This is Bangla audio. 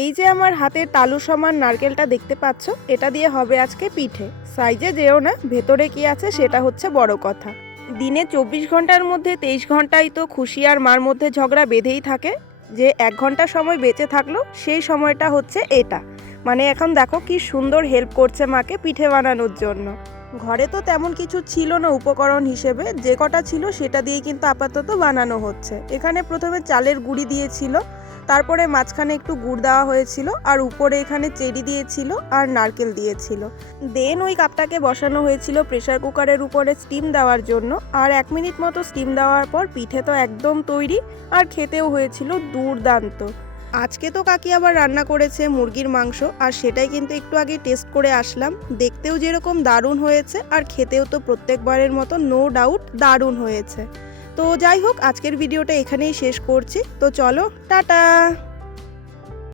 এই যে আমার হাতের তালু সমান নারকেলটা দেখতে পাচ্ছ, এটা দিয়ে হবে আজকে পিঠে। সাইজে যেও না, ভেতরে কি আছে সেটা হচ্ছে বড় কথা। দিনে 24 ঘন্টার মধ্যে 23 ঘন্টাই তো খুশি আর মার মধ্যে ঝগড়া বেঁধেই থাকে। যে 1 ঘন্টা সময় বেঁচে থাকলো সেই সময়টা হচ্ছে এটা। মানে এখন দেখো কি সুন্দর হেল্প করছে মাকে পিঠে বানানোর জন্য। ঘরে তো তেমন কিছু ছিল না উপকরণ হিসেবে, যে কটা ছিল সেটা দিয়েই কিন্তু আপাতত বানানো হচ্ছে। এখানে প্রথমে চালের গুঁড়ি দিয়েছিল, তারপরে মাঝখানে একটু গুড় দেওয়া হয়েছিল, আর উপরে এখানে চেরি দিয়েছিল আর নারকেল দিয়েছিল। দেন ওই কাপটাকে বসানো হয়েছিল প্রেসার কুকারের উপরে স্টিম দেওয়ার জন্য। আর 1 মিনিট মতো স্টিম দেওয়ার পর পিঠে তো একদম তৈরি, আর খেতেও হয়েছিল দুর্দান্ত। আজকে তো কাকি আবার রান্না করেছে মুরগির মাংস, আর সেটাই কিন্তু একটু আগে টেস্ট করে আসলাম। দেখতেও যেরকম দারুণ হয়েছে, আর খেতেও তো প্রত্যেকবারের মতো নো ডাউট দারুণ হয়েছে। তো যাই হোক, আজকের ভিডিওটা এখানেই শেষ করছি। তো চলো, টাটা।